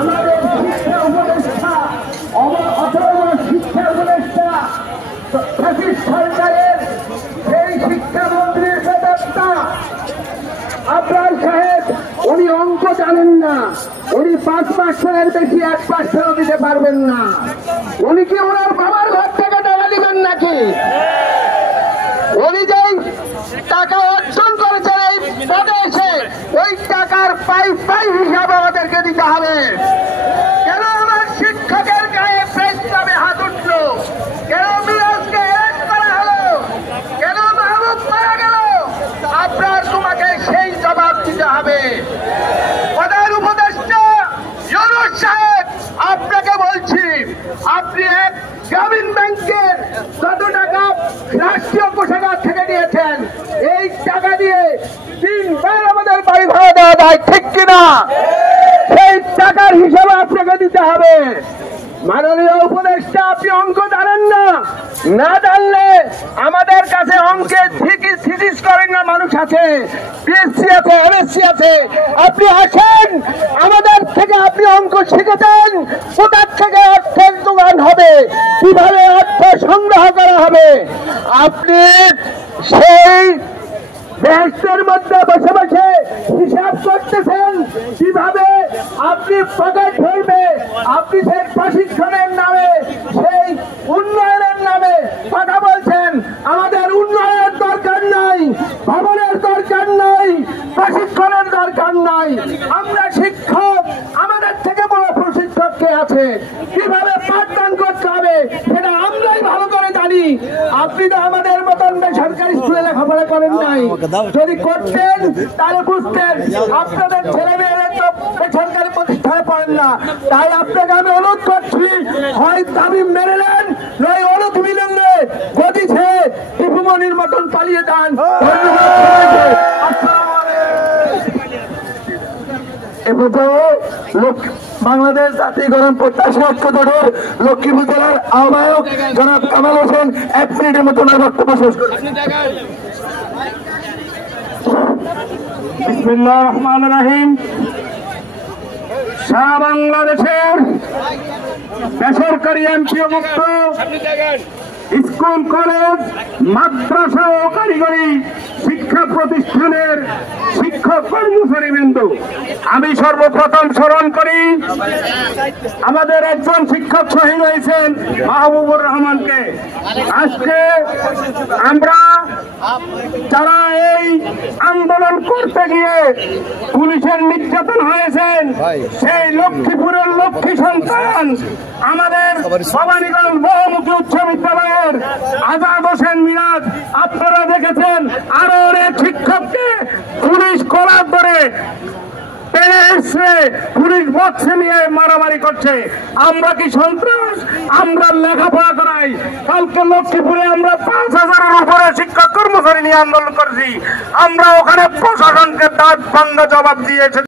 আমাদের শিক্ষা উপদেষ্টা শিক্ষা উপদেষ্টা সরকারের সেই শিক্ষামন্ত্রীর বেতনটা আবরার সাহেব উনি অঙ্ক জানেন না, উনি 5% বেশি 1% দিতে পারবেন না। উনি কি ওনার বাবার ঘর থেকে টাকা দিবেন নাকি? উনি যেই টাকা অর্জন করেছেন এই পদে এসে ওই টাকার পাই হিসাব আমাদেরকে দিতে হবে। কেন আমার শিক্ষকের গায়ে প্রেস ক্লাবে হাত উঠলো? কেন মিরাজকে অ্যারেস্ট করা হলো? কেন মাহবুব মারা গেল? আপনার তোমাকে সেই জবাব দিতে হবে। প্রধান উপদেষ্টা ইউনূস সাহেব, আপনাকে বলছি, আপনি এক গ্রামীণ ব্যাংকের কত টাকা রাষ্ট্রীয় কোষাগার থেকে নিয়েছেন? এই টাকা দিয়ে 3 বার আমাদের বাড়ি ভাড়া দেওয়া যায়, ঠিক কিনা? সেই টাকার হিসাবে আপনাকে দিতে হবে। মাননীয় উপদেষ্টা, আপনি অঙ্ক জানেন না, না জানলে আমাদের কাছে অঙ্কের থিসিস করেন না মানুষ আছে, পিএসসি আছে, এমএসসি আছে। আপনি আসেন, আমাদের থেকে আপনি অঙ্ক শিখেছেন, কোথার থেকে অর্থের যোগান হবে, কিভাবে অর্থ সংগ্রহ করা হবে। আপনি সেই দেশের মধ্যে বসে বসে হিসাব করতেছেন কিভাবে আপনি পকেট ধরবে। আপনি সেই প্রশিক্ষণের নামে, সেই উন্নয়নের নামে কথা বলছেন। আমাদের উন্নয়নের দরকার নাই, ভবনের দরকার নাই, প্রশিক্ষণের দরকার নাই। আমরা শিক্ষক, আমাদের থেকে বড় প্রশিক্ষক কে আছে? কিভাবে পাঠদান করতে হবে সেটা আমরাই ভালো করে জানি। আপনি তো আমাদের মতন বেসরকারি স্কুলে লেখাপড়া করেন নাই, যদি করতেন তাহলে বুঝতেন। আপনাদের ছেলে মেয়েরা তো বেসরকারি প্রতিষ্ঠানে পড়েন না। তাই আপনাকে আমি অনুরোধ করছি, হয় দাবি মেনে নেন, নয় অনুরোধ মিলেন গদিছে টিপুমনির মতন পালিয়ে যান। বাংলাদেশ জাতীয়করণ প্রত্যাশী ঐক্যজোটের লক্ষ্মীপুর জেলার আহ্বায়ক জনাব কামাল হোসেন 1 মিনিটের মতো ওনার বক্তব্য শেষ করেন। বিসমিল্লাহির রহমানির রহিম। সারা বাংলাদেশের বেসরকারি এমপিও মুক্ত স্কুল, কলেজ, মাদ্রাসা ও কারিগরি শিক্ষা প্রতিষ্ঠানের শিক্ষক কর্মচারীবৃন্দ, আমি সর্বপ্রথম স্মরণ করি আমাদের একজন শিক্ষক শহীদ হয়েছেন মাহবুবুর রহমানকে। আজকে আমরা যারা এই আন্দোলন করতে গিয়ে পুলিশের নির্যাতন হয়েছেন, সেই লক্ষ্মীপুরের লক্ষ্মী সন্তান আমাদের ভবানীগঞ্জ বহুমুখী উচ্চ বিদ্যালয়ের আজাদ হোসেন মিরাজ, আপনারা দেখেছেন আরো অনেক শিক্ষককে পুলিশ কলার ধরে টেনে এসে পুলিশ বক্সে নিয়ে মারামারি করছে। আমরা কি সন্ত্রাস? আমরা লেখাপড়া করাই। কালকে লক্ষ্মীপুরে আমরা 5000-এর উপরে শিক্ষক কর্মচারী নিয়ে আন্দোলন করছি। আমরা ওখানে প্রশাসনকে দাঁত ভাঙ্গা জবাব দিয়েছি।